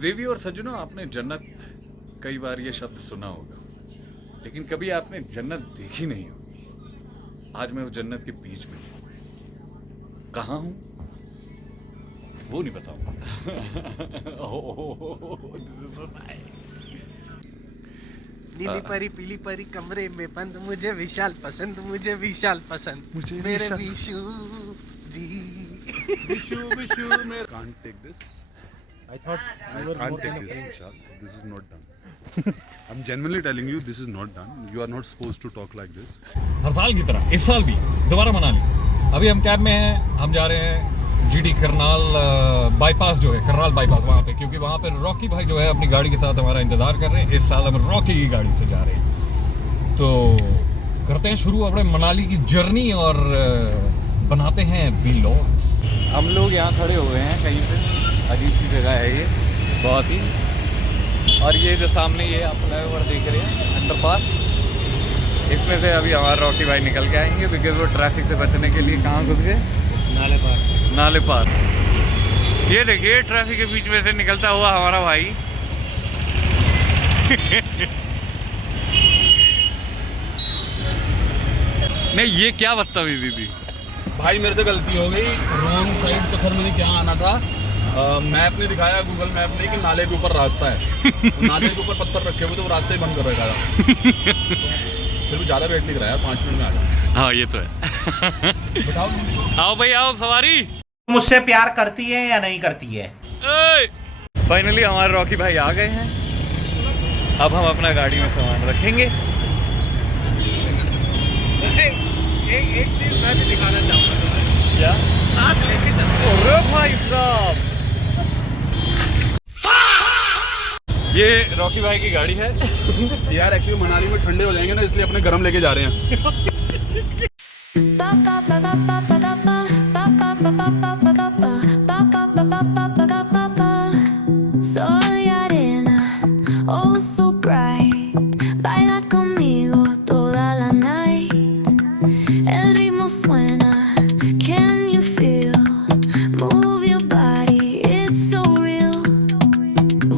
देवी और सज्जनों, आपने जन्नत कई बार ये शब्द सुना होगा, लेकिन कभी आपने जन्नत देखी नहीं होगी। आज मैं उस जन्नत के बीच में हूं। कहाँ हूं वो नहीं बताऊंगा। नीली परी पीली परी कमरे में बंद, मुझे विशाल पसंद, मुझे विशाल पसंद, मुझे मेरे विशाल- विशु जी। विशु मेरे Can't take this. I thought I can't take this, Vishal. This is not done. I'm genuinely telling you, this is not done. You are not supposed to talk like this. हर साल की तरह इस साल भी दोबारा मनाली। अभी हम कैब में हैं, हम जा रहे हैं जीडी करनाल बाईपास जो है, करनाल बाईपास वहाँ पे, क्योंकि वहाँ पे रॉकी भाई जो है अपनी गाड़ी के साथ हमारा इंतज़ार कर रहे हैं। इस साल हम रॉकी की गाड़ी से जा रहे हैं। तो करते हैं शुरू अपने मनाली की जर्नी और बनाते हैं व्लॉग्स। हम लोग यहाँ खड़े हुए हैं कहीं पे, अजीब सी जगह है ये बहुत ही। और ये जो सामने ये आप फ्लाईओवर देख रहे हैं, अंडरपास, इसमें से अभी हमारे रॉकी भाई निकल के आएंगे, बिकॉज वो ट्रैफिक से बचने के लिए कहाँ घुस गए, नाले पार। ये देखिए ट्रैफिक के बीच में से निकलता हुआ हमारा भाई। नहीं, ये क्या बदतमीजी थी भाई मेरे से गलती हो गई, रॉन्ग साइड तो खैर मुझे क्या आना था। मैप ने दिखाया, गूगल मैप ने, कि नाले के ऊपर रास्ता है। तो नाले के ऊपर पत्थर रखे हुए थे, वो रास्ते ही बंद कर रखा था। फिर भी ज़्यादा वेट नहीं कराया, 5 मिनट में आ गया। हाँ ये तो है। बताओ आओ भाई आओ, सवारी। मुझसे प्यार करती है या नहीं करती है? फाइनली हमारे रॉकी भाई आ गए हैं। अब हम अपना गाड़ी में सामान रखेंगे। एक चीज मैं भी दिखाना चाहूंगा तुम्हें। क्या? साथ लेके चलो। अरे भाई साहब, ये रॉकी भाई की गाड़ी है। यार एक्चुअली मनाली में ठंडे हो जाएंगे ना, इसलिए अपने गर्म लेके जा रहे हैं। Soy arena, oh so bright. Baila conmigo toda la night. El ritmo suena, can you feel? Move your body, it's so real.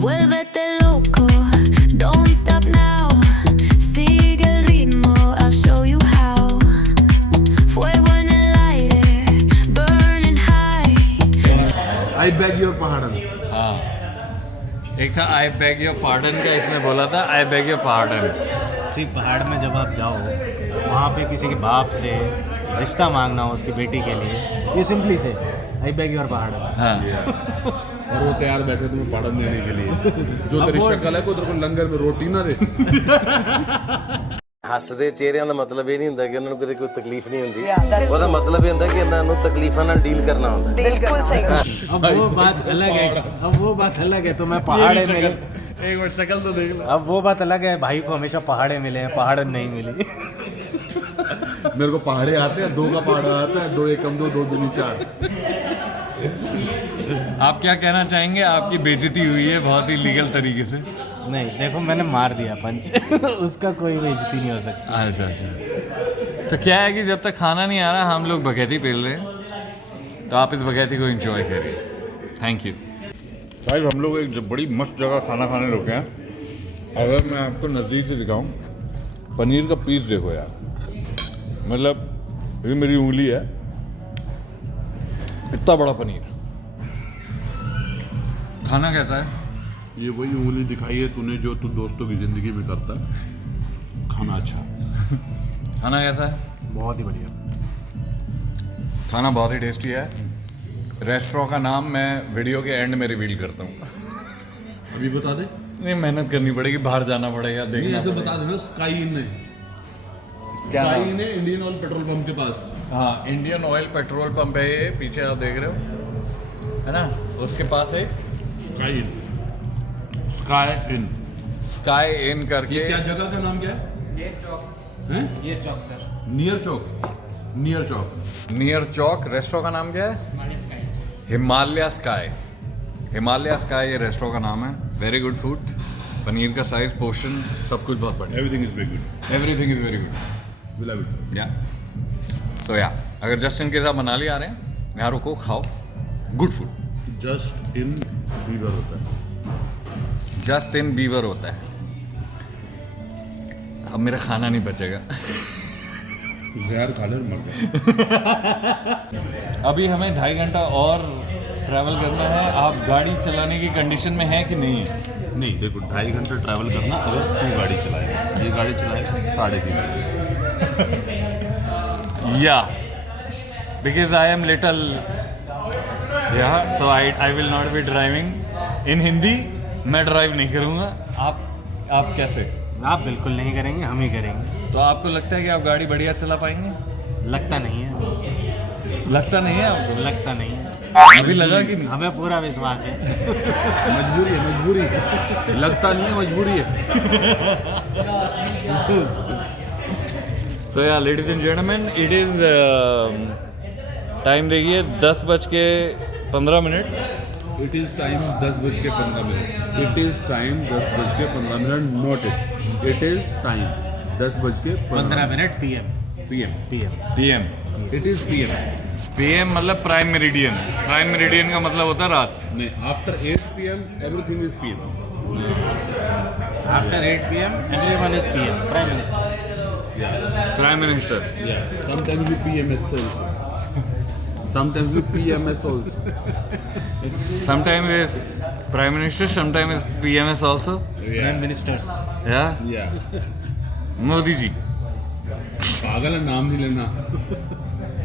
Vuélvete loco, don't stop now. Sigue el ritmo, I'll show you how. Fuego en el aire, burning high. I beg your pardon. हाँ, एक था I beg your pardon का, इसने बोला था I beg your pardon. किसी पहाड़ में जब आप जाओ, वहाँ पे किसी के बाप से रिश्ता मांगना हो उसकी बेटी के लिए, ये सिंपली से आई बेग योर पहाड़। हाँ और वो तैयार बैठे तुम्हें पार्डन देने के लिए। जो तेरी शक्ल है, को तेरे को लंगर में रोटी ना दे। ਹੱਸਦੇ ਚਿਹਰਿਆਂ ਦਾ ਮਤਲਬ ਇਹ ਨਹੀਂ ਹੁੰਦਾ ਕਿ ਉਹਨਾਂ ਨੂੰ ਕੋਈ ਤਕਲੀਫ ਨਹੀਂ ਹੁੰਦੀ। ਉਹਦਾ ਮਤਲਬ ਇਹ ਹੁੰਦਾ ਕਿ ਇਹਨਾਂ ਨੂੰ ਤਕਲੀਫਾਂ ਨਾਲ ਡੀਲ ਕਰਨਾ ਹੁੰਦਾ। बिल्कुल सही। अब वो बात अलग है, अब वो बात अलग है। तो मैं पहाड़े मिले, एक मिनट शक्ल तो देख लो। अब वो बात अलग है। भाई को हमेशा पहाड़े मिले हैं, पहाड़ नहीं मिली। मेरे को पहाड़े आते हैं, 2 का पहाड़ा आता है, 2 एकम 2, 2 दूनी 4। आप क्या कहना चाहेंगे? आपकी बेइज्जती हुई है बहुत ही लीगल तरीके से। नहीं देखो, मैंने मार दिया पंच। उसका कोई बेइज्जती नहीं हो सकती। अच्छा अच्छा। तो क्या है कि जब तक खाना नहीं आ रहा, हम लोग बगैती पेल रहे हैं, तो आप इस बगैती को एंजॉय करिए। Thank you. साहिब, हम लोग एक बड़ी मस्त जगह खाना खाने रुके हैं। अगर मैं आपको नज़दीक से दिखाऊं, पनीर का पीस देखो यार, मतलब ये मेरी उंगली है, इतना बड़ा पनीर। खाना कैसा है? ये वही उंगली दिखाई है तूने जो तू दोस्तों की जिंदगी में करता है। खाना अच्छा। खाना कैसा है? बहुत ही बढ़िया। खाना बहुत ही टेस्टी है। रेस्टोरेंट का नाम मैं वीडियो के एंड में रिवील करता हूँ। अभी बता दे। नहीं, मेहनत करनी पड़ेगी, बाहर जाना पड़ेगा, देखना ऐसे पड़ेगा। बता देना, स्काई इन है। क्या नाम? स्काई इन है, इंडियन ऑयल पेट्रोल पंप के पास। हाँ, इंडियन ऑयल पेट्रोल पंप है ये, पीछे आप देख रहे हो, है ना? उसके पास एक sky in. Sky in. Sky in करके। ये क्या जगह का नाम क्या है? ये चौक, हैं? ये चौक सर। नियर चौक। नियर चौक। नियर चौक। रेस्टोरेंट का नाम क्या है? हिमालय स्काई। हिमालय स्काई ये रेस्टोरेंट का नाम है। Very good food. पनीर का साइज, पोर्शन, सब कुछ बहुत बढ़िया। Everything is very good. Everything is very good. Will have it. या सो या, अगर जस्ट इन केस आप मनाली आ रहे हैं, यहाँ रुको, खाओ, good food. Just in Bieber होता है। जस्टिन बीबर होता है। अब मेरा खाना नहीं बचेगा। जहर खा ले और मर गया। अभी हमें 2.5 घंटा और ट्रैवल करना है। आप गाड़ी चलाने की कंडीशन में है कि नहीं है? नहीं देखो 2.5 घंटे ट्रैवल करना अगर तू गाड़ी चलाएगा, ये गाड़ी चलाएगा 3.5 घंटे। या because I am little so I will not be driving in Hindi. मैं ड्राइव नहीं करूँगा। आप कैसे? आप बिल्कुल नहीं करेंगे, हम ही करेंगे। तो आपको लगता है कि आप गाड़ी बढ़िया चला पाएंगे? लगता नहीं है, लगता नहीं है आपको? लगता नहीं है। अभी लगा कि नहीं? हमें पूरा विश्वास है। मजबूरी है, मजबूरी है। लगता नहीं है, मजबूरी है। सो या ladies and gentleman, it is time देखिए 10:15। It is time 10:15। It is time 10:15। Note it is time 10:15 PM। PM। It is PM। PM मतलब प्राइम मेरिडियन। प्राइम मेरिडियन का मतलब होता है रात। नहीं, after 8 PM everything is PM। After 8 PM, everyone is PM. Prime Minister. Prime minister. Sometimes we PMS also. Sometimes we PMS also. Sometimes is prime minister, sometimes is PMS also. Prime Ministers. Yeah, Yeah. Modi ji. पागल है, नाम नहीं लेना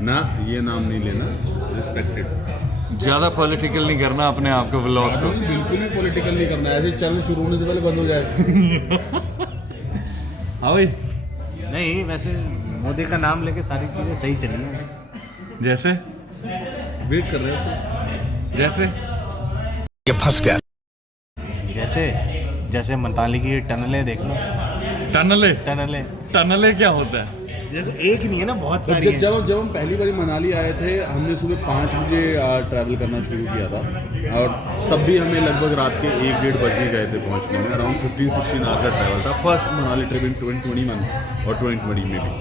ना, ये नाम नहीं लेना। रिस्पेक्टेड। ज़्यादा पॉलिटिकल नहीं करना अपने आप को व्लॉग को। बिल्कुल भी पॉलिटिकल नहीं करना है, ऐसे चैनल शुरू होने से पहले बंद हो जाए। हाँ भाई, नहीं, वैसे मोदी का नाम लेके सारी चीज़ें सही चली हैं। जैसे वेट कर रहे हो जैसे जैसे मनाली की टनलें देख लो। टनले क्या होता है? एक नहीं है ना, बहुत तो सारी हैं। जब हम पहली बार मनाली आए थे, हमने सुबह 5 बजे ट्रैवल करना शुरू किया था और तब भी हमें लगभग रात के 1-1:30 बज ही गए थे पहुंचने में। अराउंड 15-16 आवर का ट्रैवल था। फर्स्ट मनाली ट्रिप इन 2021 और 2020 में भी।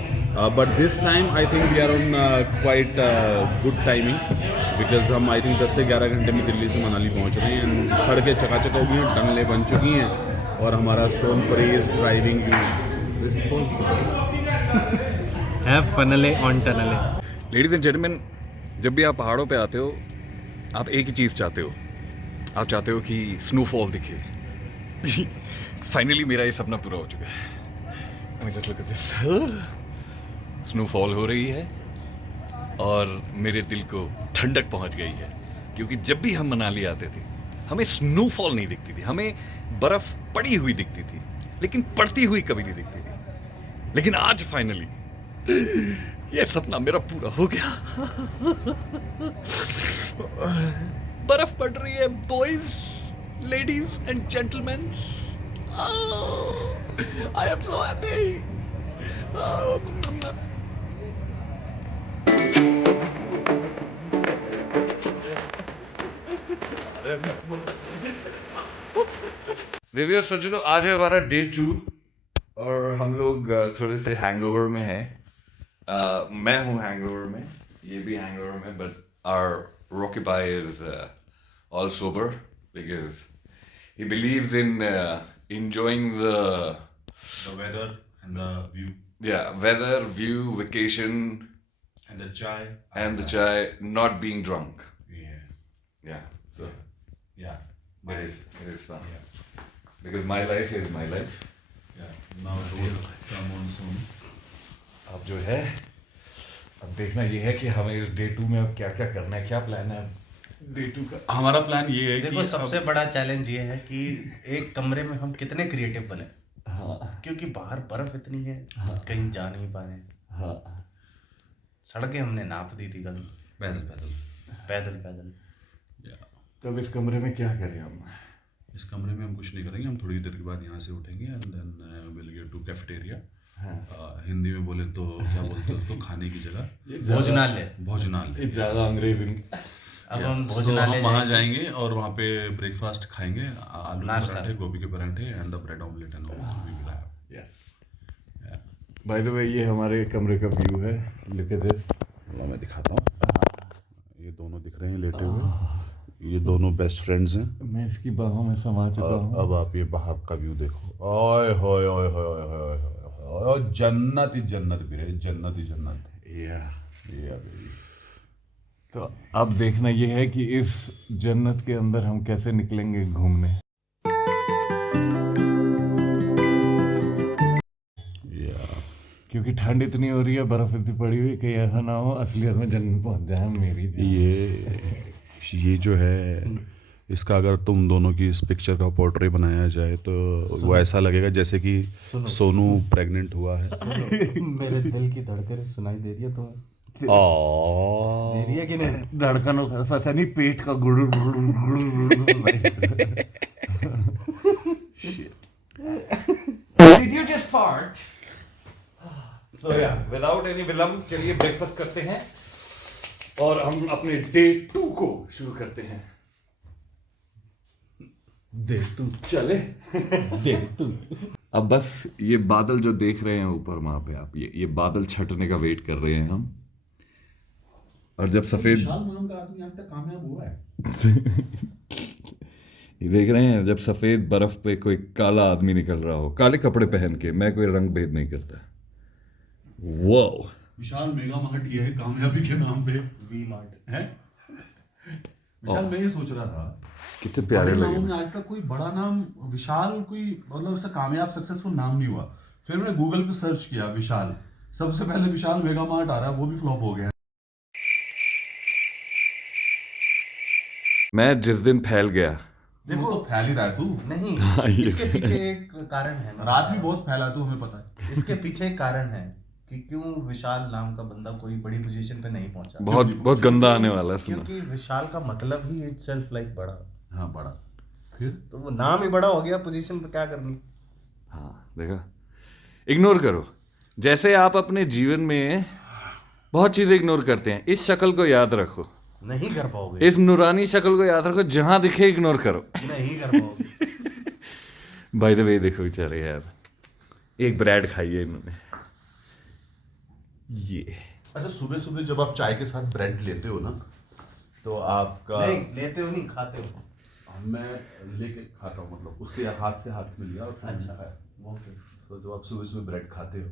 But this time I think we are on quite good timing, because हम आई थिंक 10 से 11 घंटे में दिल्ली से मनाली पहुंच रहे हैं। सड़कें चकाचक हो गई हैं, टनलें बन चुकी हैं और हमारा Sonpari is driving you responsible. Have funnel on tunnel. Ladies and gentleman, जब भी आप पहाड़ों पे आते हो, आप एक ही चीज़ चाहते हो। आप चाहते हो कि स्नोफॉल दिखे। फाइनली मेरा ये सपना पूरा हो चुका है। Just look at this. Snowfall हो रही है और मेरे दिल को ठंडक पहुंच गई है, क्योंकि जब भी हम मनाली आते थे हमें स्नोफॉल नहीं दिखती थी। हमें बर्फ़ पड़ी हुई दिखती थी, लेकिन पड़ती हुई कभी नहीं दिखती थी। लेकिन आज फाइनली ये सपना मेरा पूरा हो गया। बर्फ पड़ रही है boys, ladies and gentleman. I am so happy. Reviewers सज्जनों, आज है हमारा डे 2 और हम लोग थोड़े से हैंगओवर में हैं। मैं हूँ हैंगओवर में, ये भी हैंगओवर में, बट आवर रॉकी भाई is all sober because he believes in enjoying the weather and the view weather, view, vacation, and the chai not being drunk. So yeah it is fun because my life is my life. now road come on soon. अब जो है, अब देखना ये है कि हमें इस डे 2 में अब क्या क्या करना है, क्या प्लान है डे 2 का। हमारा प्लान ये है देखो, सबसे बड़ा चैलेंज ये है कि एक कमरे में हम कितने क्रिएटिव बने। हाँ क्योंकि बाहर बर्फ इतनी है, कहीं जा नहीं पा रहे। हाँ, सड़कें हमने नाप दी थी कल, पैदल। तो अब इस कमरे में क्या करें हम? इस कमरे में हम कुछ नहीं करेंगे। हम थोड़ी देर के बाद यहाँ से उठेंगे and then will get to cafeteria. Hindi में बोले तो क्या बोलते हो, तो खाने की जगह भोजनालय। ज़्यादा अंग्रेजी। अब हम हम भोजनालय वहाँ जाएंगे और वहाँ पे ब्रेकफास्ट खाएंगे, आलू के पराठे, गोभी के पराठे and the bread omelette and by the way, ये हमारे कमरे का व्यू है। Look at this. मैं दिखाता हूँ। ये दोनों दिख रहे हैं लेटे हुए। ये दोनों बेस्ट फ्रेंड्स हैं। मैं इसकी बाहों में समा चुका हूँ। अब आप ये बाहर का व्यू देखो, ओए होए होए होए होए होए, जन्नत ही जन्नत भी रहे, जन्नत ही जन्नत। या तो अब देखना ये है कि इस जन्नत के अंदर हम कैसे निकलेंगे घूमने। क्योंकि ठंड इतनी हो रही है, बर्फ इतनी पड़ी हुई, कहीं ऐसा ना हो असलियत में जन्नत पहुंच जाए मेरी जान। ये जो है इसका अगर तुम दोनों की इस पिक्चर का पोर्ट्रेट बनाया जाए तो वो ऐसा लगेगा जैसे कि सोनू प्रेग्नेंट हुआ है। मेरे दिल की धड़कन सुनाई दे रही है तुम्हें? दे रही है कि नहीं? धड़कनों का ऐसा नहीं, पेट का गुड़ Did you just fart? So yeah, without any विलंब चलिए ब्रेकफास्ट करते हैं और हम अपने डे 2 को शुरू करते हैं। दे तू चले दे तू। अब बस ये बादल जो देख रहे हैं ऊपर वहां पे आप, ये बादल छटने का वेट कर रहे हैं हम। और जब सफेद नाम का आदमी आज तक कामयाब हुआ है। ये देख रहे हैं जब सफेद बर्फ पे कोई काला आदमी निकल रहा हो काले कपड़े पहन के, मैं कोई रंग भेद नहीं करता। वाओ, विशाल मेगा मार्ट ये है कामयाबी के नाम पे। वी मार्ट है विशाल। मैं ये सोच रहा था कितने प्यारे बड़े लगे। नामों में आज तक कोई बड़ा नाम विशाल कोई मतलब ऐसा कामयाब सक्सेसफुल नाम नहीं हुआ। फिर मैंने गूगल पे सर्च किया विशाल, सबसे पहले विशाल मेगा मार्ट आ रहा है, वो भी फ्लॉप हो गया। मैं जिस दिन फैल गया, देखो तो फैल ही रहा है तू। नहीं, इसके पीछे एक कारण है ना। रात भी बहुत फैला है, तू हमें पता है। इसके पीछे एक कारण है कि क्यों विशाल नाम का बंदा कोई बड़ी पोजीशन पे नहीं पहुंचा। बहुत गंदा आने वाला है सुना। क्योंकि विशाल का मतलब ही इटसेल्फ लाइक बड़ा। हाँ बड़ा, फिर तो वो नाम ही बड़ा हो गया, पोजीशन पे क्या करनी। हाँ देखा, इग्नोर करो। जैसे आप अपने जीवन में बहुत चीजें इग्नोर करते हैं, इस शक्ल को याद रखो। नहीं कर पाओगे। इस नूरानी शक्ल को याद रखो, जहां दिखे इग्नोर करो। नहीं कर पाओगे। बाय द वे देखो बेचारे यार, एक ब्रेड खाई है इन्होंने। ये अच्छा, सुबह सुबह जब आप चाय के साथ ब्रेड लेते हो ना, तो आपका नहीं लेते हो, नहीं खाते हो। मैं लेके खाता हूँ, मतलब उसके हाथ से हाथ में लिया और फिर अच्छा। खाया। तो जब आप सुबह सुबह ब्रेड खाते हो,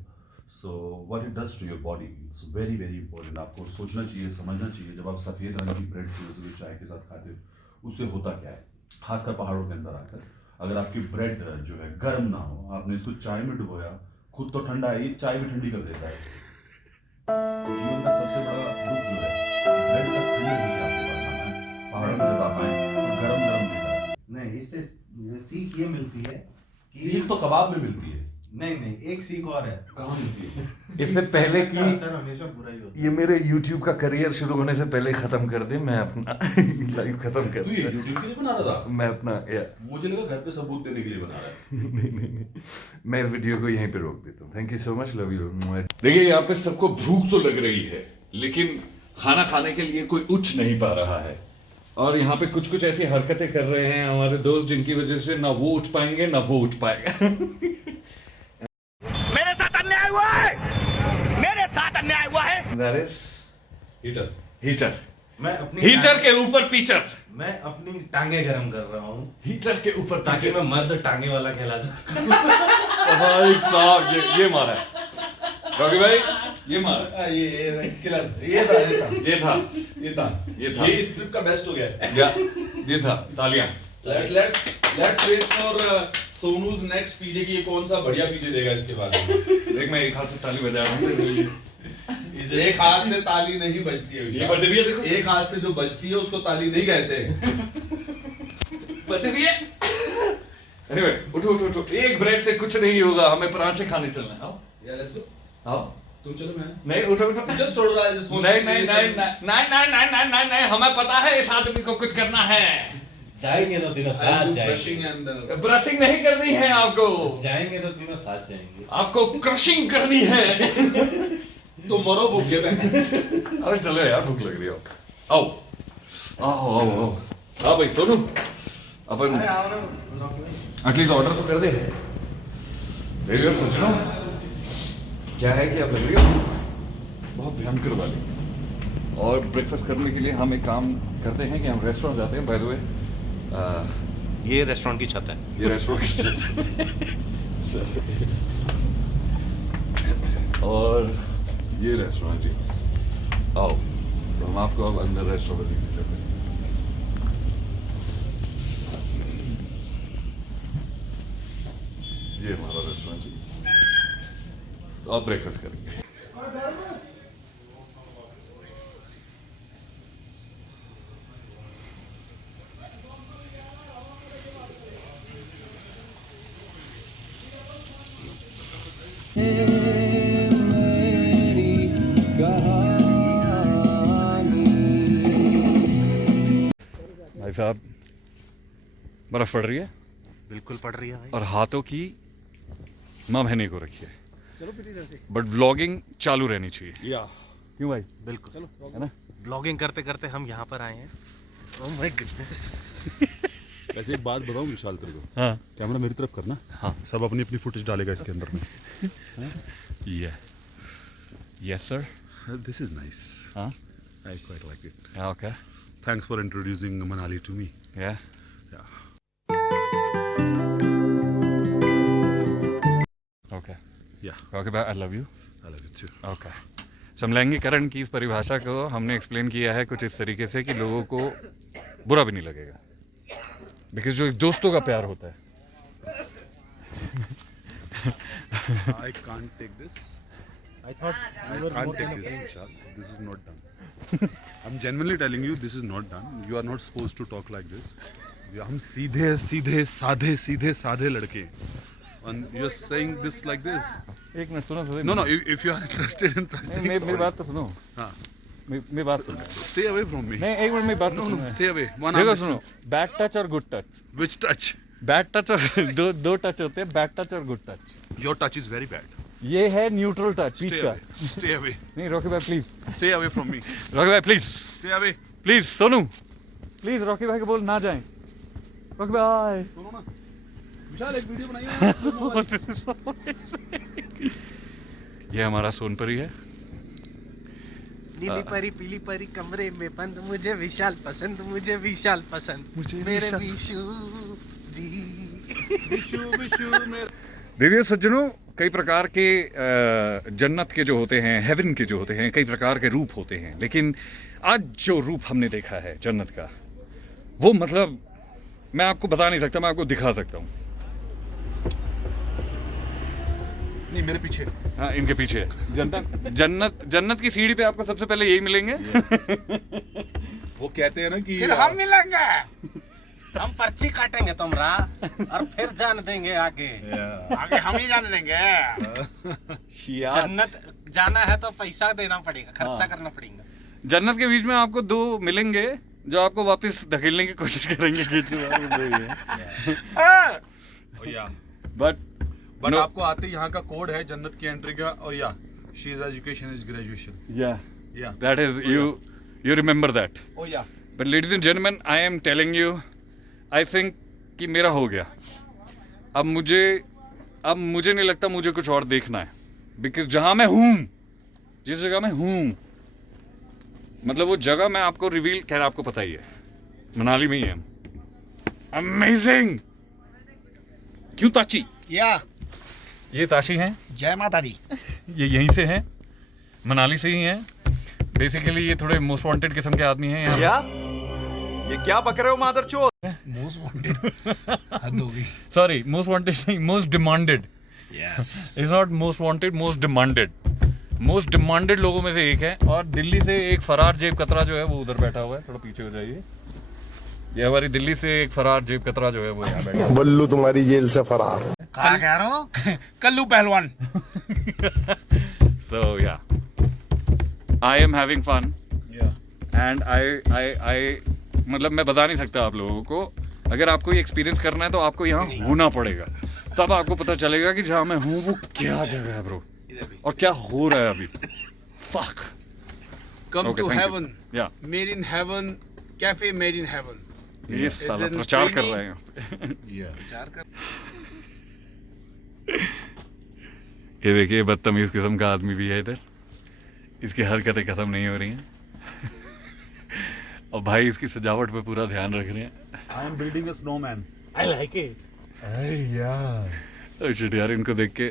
so what it does to your body, it's very very important. आपको सोचना चाहिए, समझना चाहिए, जब आप सफ़ेद रंग की ब्रेड सुबह सुबह चाय के साथ खाते हो उससे होता क्या है। खासकर पहाड़ों के अंदर आकर अगर आपकी ब्रेड जो है गर्म ना हो, आपने इसको चाय में डुबोया, खुद तो ठंडा है, ये चाय भी ठंडी कर देता है। तो जीवन का सबसे बड़ा दुख जो है, ब्रेड का ठंडा लेके आपके पास आना है। पहाड़ों में जब आप आए तो गरम गरम देता है। नहीं, इससे सीख ये मिलती है कि सीख तो कबाब में मिलती है। नहीं, एक सीख और है। कहाँ मिलती है? इससे पहले का असर हमेशा बुरा ही होता है। ये मेरे YouTube का करियर शुरू होने से पहले खत्म कर दे, मैं अपना लाइफ खत्म कर तू ये यूट्यूब के लिए बना रहा था? मैं अपना मुझे लगा घर पे सबूत देने के लिए बना रहा है। नहीं, मैं इस वीडियो को यहीं पे रोक देता हूँ। Thank you so much, love you. देखिए यहाँ पे सबको भूख तो लग रही है, लेकिन खाना खाने के लिए कोई उठ नहीं पा रहा है। और यहाँ पे कुछ कुछ ऐसी हरकतें कर रहे हैं हमारे दोस्त, जिनकी वजह से ना वो उठ पाएंगे ना वो उठ पाएगा। मेरे साथ अन्याय हुआ है, मेरे साथ अन्याय हुआ है। That is heater. मैं अपनी हीटर के ऊपर पीचर। मैं अपनी टांगे गरम कर रहा हूँ हीटर के ऊपर ताकि मैं मर्द टांगे वाला कहला सकूं। भाई साहब ये मारा है रॉकी भाई, ये मारा। ये किलर, ये था। ये इस ट्रिप का बेस्ट हो गया। ये था। तालियां। Let's wait for Sonu's next PJ की ये कौन सा बढ़िया पीजे देगा इसके बाद। देख मैं एक हाथ से ताली बजा रहा हूँ। एक हाथ से ताली नहीं बजती है। ये बज रही है देखो। एक हाथ से जो बजती है उसको ताली नहीं कहते। बज रही है। अरे उठो। एक ब्रेड से कुछ नहीं होगा, हमें पराठे खाने चलना है। आओ। Yeah, let's go. आओ। तुम चलो, मैं नहीं उठो। just छोड़ रहा है, just want नहीं, हमें पता है इस आदमी को कुछ करना है। जाएंगे तो तीनों साथ जाएंगे। ब्रशिंग अंदर ब्रशिंग नहीं करनी है आपको, जाएंगे तो तीनों साथ जाएंगे। आपको क्रशिंग करनी है। तो मरो भूखे पे। अरे चलो यार, भूख लग रही है। आओ हाँ भाई सोनू, अपन एटलीस्ट ऑर्डर तो कर दे। मेरी बात सोच रहा हूँ क्या है कि आप लग रही हो बहुत भयंकर वाली, और ब्रेकफास्ट करने के लिए हम एक काम करते हैं कि हम रेस्टोरेंट जाते हैं। बाय द वे ये रेस्टोरेंट की छत है। ये रेस्टोरेंट और ये रेस्टोरेंट जी। आओ तो हम आपको अब अंदर रेस्टोरेंट दिखा सकते हैं। ये हमारा रेस्टोरेंट जी। तो आप ब्रेकफास्ट करेंगे। भाई साहब बर्फ पड़ रही है बिल्कुल पड़ रही है भाई। और हाथों की माँ बहने को रखी है। बट व्लॉगिंग चालू रहनी चाहिए। या क्यों भाई? बिल्कुल है ना? ब्लॉगिंग करते करते हम यहाँ पर आए हैं। Oh my goodness. वैसे एक बात बताऊं विशाल तेरे को, हाँ कैमरा मेरी तरफ करना। हाँ सब अपनी अपनी फुटेज डालेगा इसके अंदर में। ये yes sir. This is nice, हाँ I quite like it. Okay thanks for introducing Manali to me. Yeah okay yeah okay bye, I love you. I love you too. Okay समलैंगिकरण की इस परिभाषा को हमने एक्सप्लेन किया है कुछ इस तरीके से कि लोगों को बुरा भी नहीं लगेगा, बिकॉज जो एक दोस्तों का प्यार होता है। I can't take this. I thought I can't take this, Vishal. This is not done. I'm genuinely telling you, this is not done. You are not supposed to talk like this. हम सीधे सीधे साधे सीधे साधे लड़के हैं. And you're saying this like this. एक minute सुनो सुनो। No, no. If you are interested in such things, मेरी बात तो सुनो। हाँ. मेरी बात सुनो। Stay away from me. नहीं एक मिनट मेरी बात तो No, सुनो। no. Stay away. One देखो arm सुनो, distance. बैड टच और good touch. Which touch? Bad touch और दो टच होते हैं, बैड टच और good touch. Your touch is very bad. ये है न्यूट्रल टच बीच Stay का। away. Stay away. नहीं रॉकी भाई please, Stay away from me. Rocky भाई please, Stay away. Please Sonu please Rocky भाई को बोल ना जाएं। रॉकी भाई सुनो ना. विशाल एक वीडियो बनाइए ना. ये हमारा सोनपरी है। नीली परी पीली परी कमरे में बंद, मुझे विशाल पसंद, मुझे विशाल पसंद, मेरे विशु जी। देवियों सज्जनों, कई प्रकार के जन्नत के जो होते हैं, हेवन के जो होते हैं, कई प्रकार के रूप होते हैं, लेकिन आज जो रूप हमने देखा है जन्नत का, वो मतलब मैं आपको बता नहीं सकता, मैं आपको दिखा सकता हूँ। नहीं मेरे पीछे. हाँ इनके पीछे जन्नत की सीढ़ी पे आपको सबसे पहले यही मिलेंगे। वो कहते हैं ना कि फिर हम मिलेंगे, हम पर्ची काटेंगे तुमरा और फिर जान देंगे आगे। आगे हम ही जान देंगे। जन्नत जाना है तो पैसा देना पड़ेगा, खर्चा करना पड़ेगा। जन्नत के बीच में आपको दो मिलेंगे जो आपको वापस धकेलने की कोशिश करेंगे बट बट आपको आते ही यहाँ का कोड है जन्नत की एंट्री का. और या she is education is graduation. या या that is you remember that. ओ या But ladies and gentlemen, I am telling you, I think कि मेरा हो गया. अब मुझे नहीं लगता मुझे कुछ और देखना है, बिकॉज जहाँ मैं हूँ, जिस जगह मैं हूँ, मतलब वो जगह मैं आपको रिवील, खैर आपको पता ही है, मनाली में ही है. अमेजिंग. क्यों ताची? या ये ताशी हैं, जय माता दी। ये यहीं से हैं, मनाली से ही हैं. बेसिकली ये थोड़े मोस्ट वांटेड किस्म के आदमी हैं यहाँ. ये क्या बक रहे हो मादरचोद? मोस्ट वांटेड हद हो गई। सॉरी, मोस्ट वांटेड नहीं, most demanded. Yes, is not most wanted, most demanded. Most demanded लोगों में से एक है. और दिल्ली से एक फरार जेब कतरा जो है वो उधर बैठा हुआ है, थोड़ा पीछे हो जाइए. ये हमारी दिल्ली से एक फरार जेब कतरा जो है वो यहाँ बैठा है. बल्लू तुम्हारी जेल से फरार. क्या कह रहे हो? कल्लू पहलवान। So yeah, I am having fun. And I मतलब मैं बता नहीं सकता आप लोगों को. अगर आपको ये एक्सपीरियंस करना है तो आपको यहाँ होना पड़ेगा, तब आपको पता चलेगा कि जहाँ मैं हूँ वो क्या जगह है ब्रो, और क्या हो रहा है अभी. Fuck. Come Okay, to thank you. heaven. Yeah. Made in heaven. Cafe made in heaven. ये साला it प्रचार कर really- रहे हैं. ये देखिए बदतमीज किस्म का आदमी भी है इधर. इसकी हरकतें खत्म नहीं हो रही हैं. और भाई इसकी सजावट पे पूरा ध्यान रख रहे हैं। I am building a snowman. I like it. अच्छा यार, इनको देख के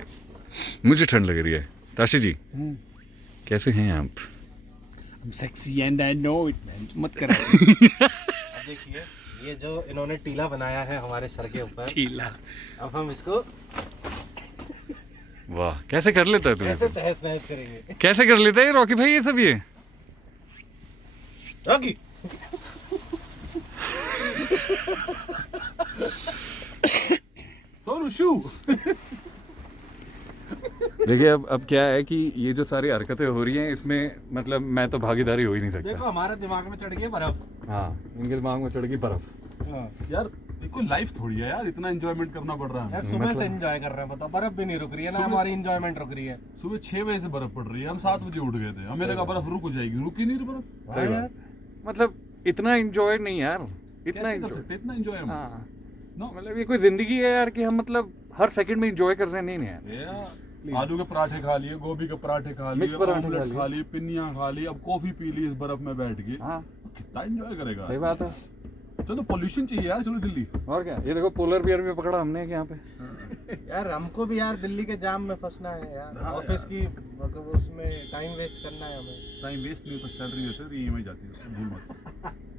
मुझे ठंड लग रही है। ताशी जी कैसे हैं आप? I'm sexy and I know it, man. मत कर अब देखिए ये जो इन्होंने टीला बनाया है हमारे सर के ऊपर, टीला। अब हम इसको वाह, कैसे कर लेता है तू? कैसे तहस नहस करेंगे। कैसे कर लेता है रॉकी भाई ये सब? ये रॉकी सोनू शू। देखिए अब क्या है कि ये जो सारी हरकतें हो रही हैं इसमें मतलब मैं तो भागीदारी हो ही नहीं देखो सकता। हमारे दिमाग में चढ़ गई है बर्फ। हाँ, इनके दिमाग में चढ़ गई बर्फ। यार ये कोई लाइफ थोड़ी है यार, इतना एंजॉयमेंट करना पड़ रहा यार है। सुबह से एंजॉय कर रहे हैं, बताओ बर्फ भी नहीं रुक रही है ना, हमारी एंजॉयमेंट रुक रही है। सुबह 6 बजे से बर्फ पड़ रही है, हम 7 बजे उठ गए थे। हमें लगा बर्फ रुक जाएगी, रुक ही नहीं रही बर्फ। सही बात। मतलब इतना एंजॉय नहीं यार, इतना कैसे कर एंजॉय। सकते हैं? इतना एंजॉय हम। हाँ, नो मतलब ये कोई जिंदगी है यार कि हम मतलब हर सेकंड में एंजॉय कर रहे हैं? नहीं यार। आलू के पराठे खा लिए, गोभी के पराठे खा लिए, मिक्स पराठे ऑमलेट खा खा लिए, पिन्नियां खा ली, अब कॉफी पी ली इस बर्फ में बैठ के। हाँ, कितना एंजॉय करेगा। सही बात है। चलो पोल्यूशन चाहिए यार, चलो दिल्ली। और क्या, ये देखो पोलर बियर भी पकड़ा हमने यहाँ पे। यार हमको भी यार दिल्ली के जाम में फंसना है यार, ऑफिस की मतलब उसमें टाइम वेस्ट करना है हमें। टाइम वेस्ट नहीं, तो सैलरी देते हैं, ईएमआई जाती है उससे, भूल मत।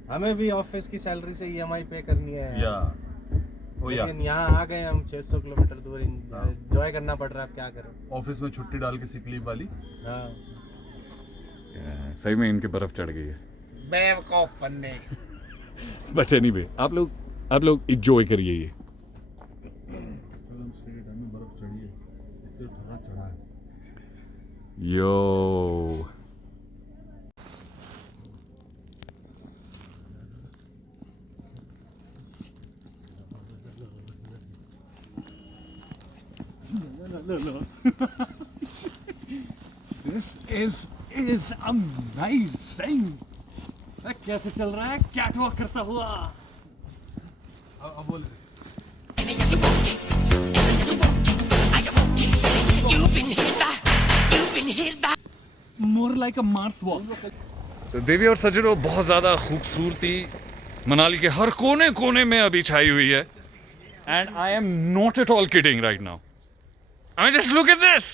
हमें भी ऑफिस की सैलरी से ईएमआई पे करनी है या ओ या लेकिन यहाँ आ गए हम 600 किलोमीटर दूर, एंजॉय करना पड़ रहा है, अब क्या करें। ऑफिस में छुट्टी डाल के सिक लीव वाली। हाँ सही में इनके बर्फ चढ़ गई है। बेवकूफ बनने। बट एनीवे आप लोग एंजॉय करिए ये। हमें बर्फ चढ़ी है, इसलिए ठंडा चढ़ा है। यो This is amazing. कैसे चल रहा है कैट वॉक करता हुआ? अब बोल। More like a Mars walk. तो देवी और सज्जनों, बहुत ज़्यादा खूबसूरती मनाली के हर कोने कोने में अभी छाई हुई है। And I am not at all kidding right now. I mean, just look at this.